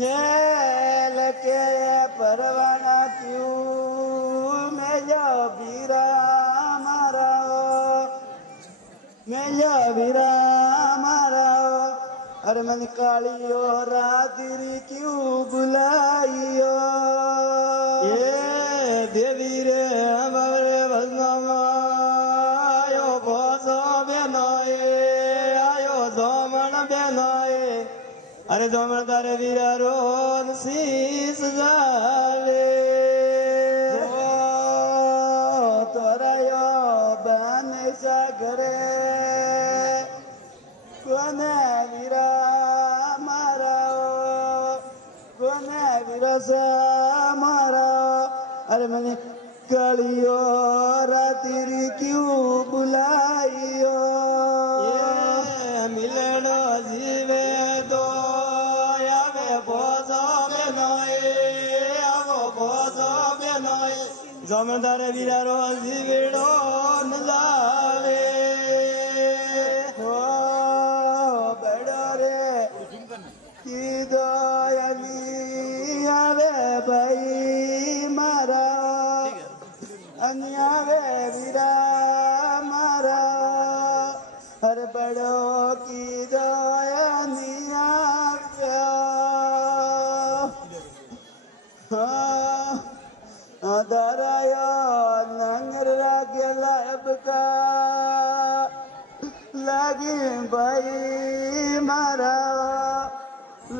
लके परवाना क्यों मेरा बीरा मारा मेरा बीरा मारा अरे मन कालियो रात्रि क्यों बुलाइयो ये देवी रे हमारे भजनमा आयो भोसो बेनोए आयो जोमन बेनोए अरे जोमन तारे वीरा रोन शीस जाले तोरा यो बन सागरे कोने वीरा कोने विरसा मारा अरे मैंने कलियो रात्रि क्यों बुलाइयो ये मिलनो जीवे दो यावे बोझो में नोए आवो बोझो में नोए जमदार वीरा रो जीवेड़ो न लावे हो बड़ो रे की दयाली आवे भाई मारा अन्यावे वीरा मारा हर बड़ो की दया निया दरायो नंगर रागे लाभ का लगी भाई मारा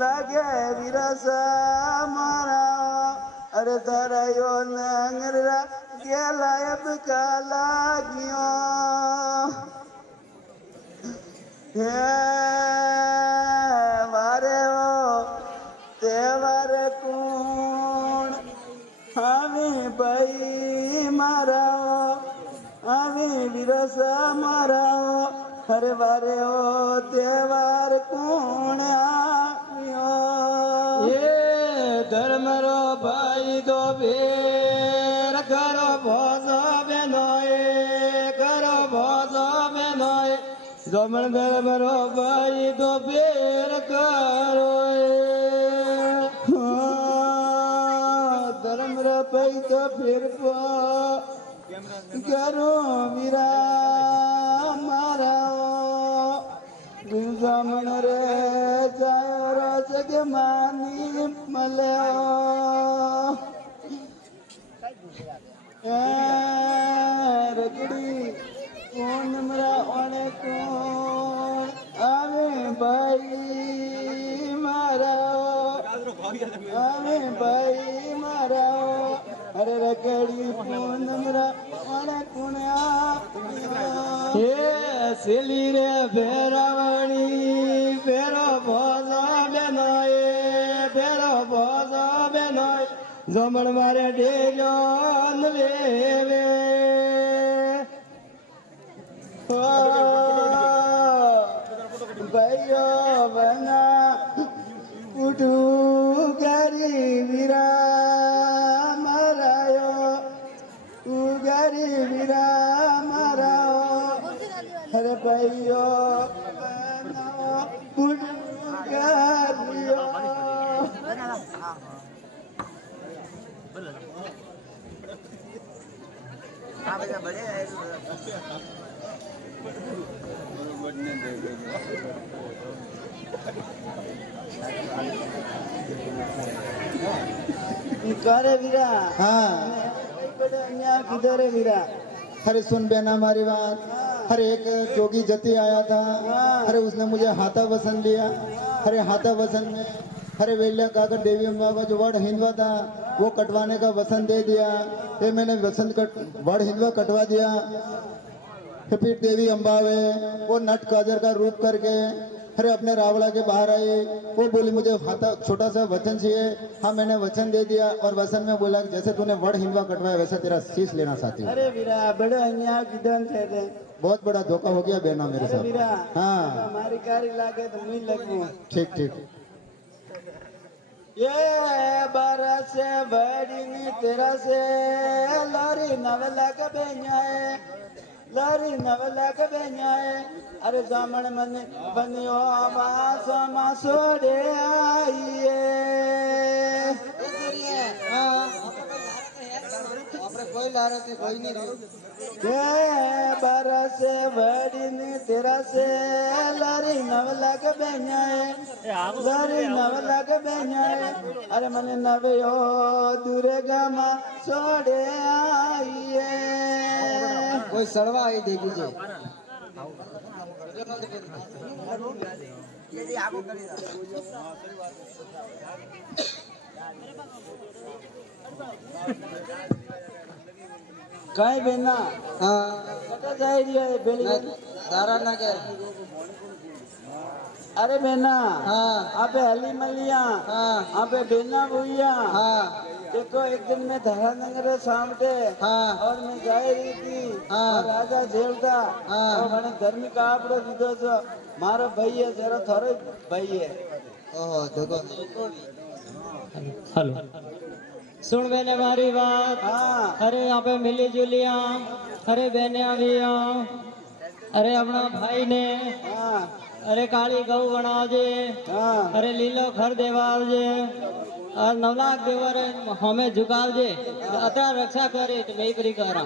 लगे विरसा मारा अरे दरायो नंगरा के लायब का लागियो वारे वो तेवर कौन हमें भाई मारा हमें विरसा मारा हरे बारे ओ त्योहार कौन आयो ये धर्म रो भाई दो बेर करो भोजो बेनोए करो भोजो बेनोए जमन धर्म रो भाई दो बेर करो धर्म रो भाई तो फिर करो वीरा मारा जमन रे जायो रस के मानी मले रगड़ी कौन मरा ओने कौन आवे भाई मारा आवे भाई मारा अरे रगड़ी कौन मरा ओने कौन ये सिली रे भेरावणी भेरो भोजो बेनोए भेरो भोजो बेनोए जमन मारे डेलो नवेवे भाइयो बना उठू गरी वीरा मरायो उगरी वीरा मरायो अरे भाइयो बड़े करे वीरा हाँ किधर है वीरा अरे सुन बेना हमारी बात अरे एक जोगी जती आया था अरे उसने मुझे हाथा वसन दिया अरे हाथा वसन में अरे वेल्या काकर देवी अम्बा का जो वड़ हिंदवा था वो कटवाने का वसन दे दिया ये मैंने वसन वड़ हिंदवा कटवा दिया फिर देवी अम्बा वे वो नट काजर का रूप करके अरे अपने रावड़ा के बाहर आई वो बोली मुझे हाथा छोटा सा वचन चाहिए हाँ मैंने वचन दे दिया और वचन में बोला कि जैसे तूने वड़ हिंदवा कटवाया वैसा तेरा शीश लेना चाहती हूँ। अरे वीरा बड़े अन्याय किधर थे बहुत बड़ा धोखा हो गया बेना मेरे साथ। वीरा हाँ हमारी कारी लागे तो मुझे लगू ठीक ठीक ये बारह से बड़ी नी तेरा से लारी नवला के बेन्याए लारी नवला के बेन्याए अरे जामन मन बनियो आवास मासोड़े आइए તારે તે કોઈ નહીં રહ્યું. કે બરસે વડીને તેરા સે લારી 9 લાખ બેન્યાએ લારી 9 લાખ બેન્યાએ અરે મને નવ્યો દુર્ગામાં છોડે આઈએ કોઈ સળવા આવી દેખી છે. કઈ બેના હા કટા જાય રહ્યા પેલી તારા ના કે અરે બેના हाँ આપે હલી મલિયા हाँ आपे बेना भैया हाँ देखो एक दिन मैं धरानगर सामने हाँ और मैं जा रही थी हाँ। और राजा जेल था हाँ। और मैंने धर्म का आपड़ो दीदो छो मारो भाई है जरा थोड़ो भाई है ओहो देखो हेलो सुन मैंने मारी बात हाँ अरे यहाँ पे मिली जुलिया अरे बहने आविया अरे अपना भाई ने हाँ अरे काली गौ बनावजे हाँ अरे लीलो खर देवावजे और 9 लाख देवर हमें झुकावजे अतरा रक्षा करे तो मैं करी करा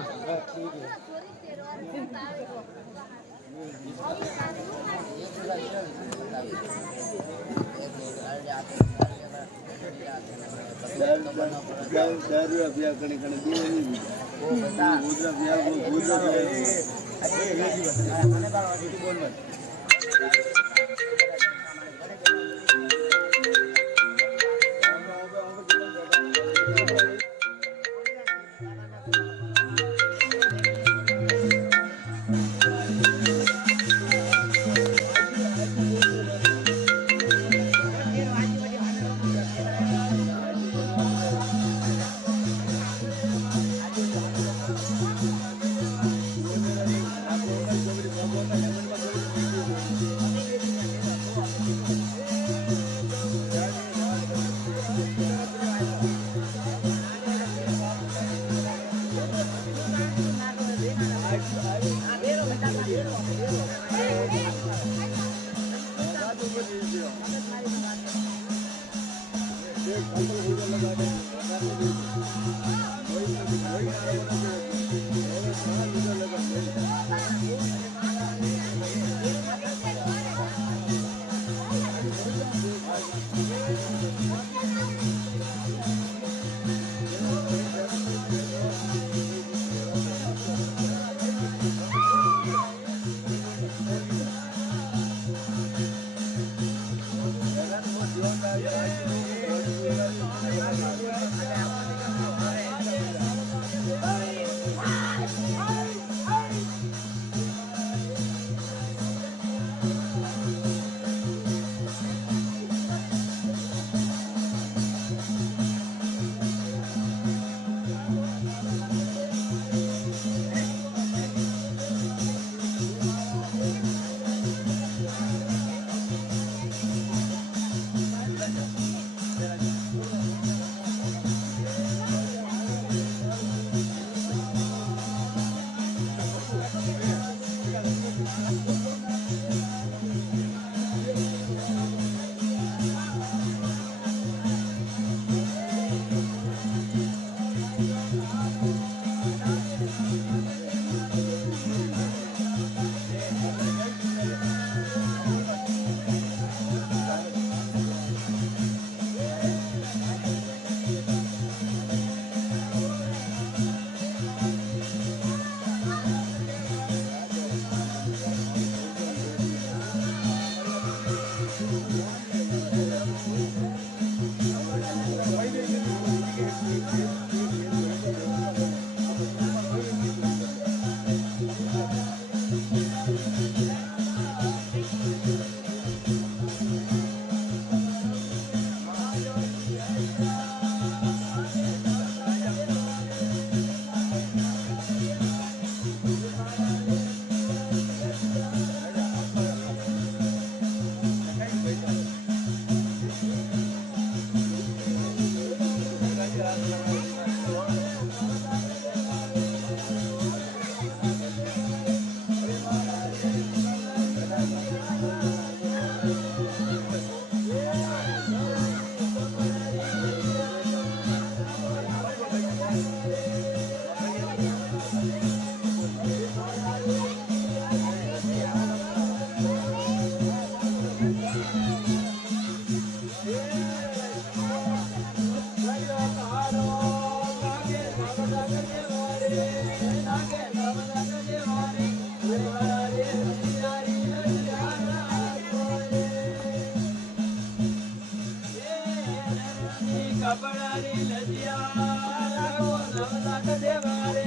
કપડાની લજિયા લાગો નવલાખ દેવારે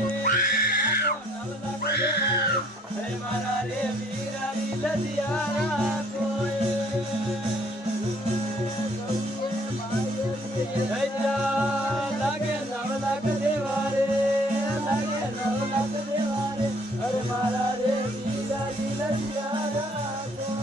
લાગો નવલાખ દેવારે હે મારા રે મીરાની લજિયા રાખો લાગે નવલાખ દેવારે લાગે નવલાખ દેવારે અરે મારા રે મીરાની લજિયા રાખો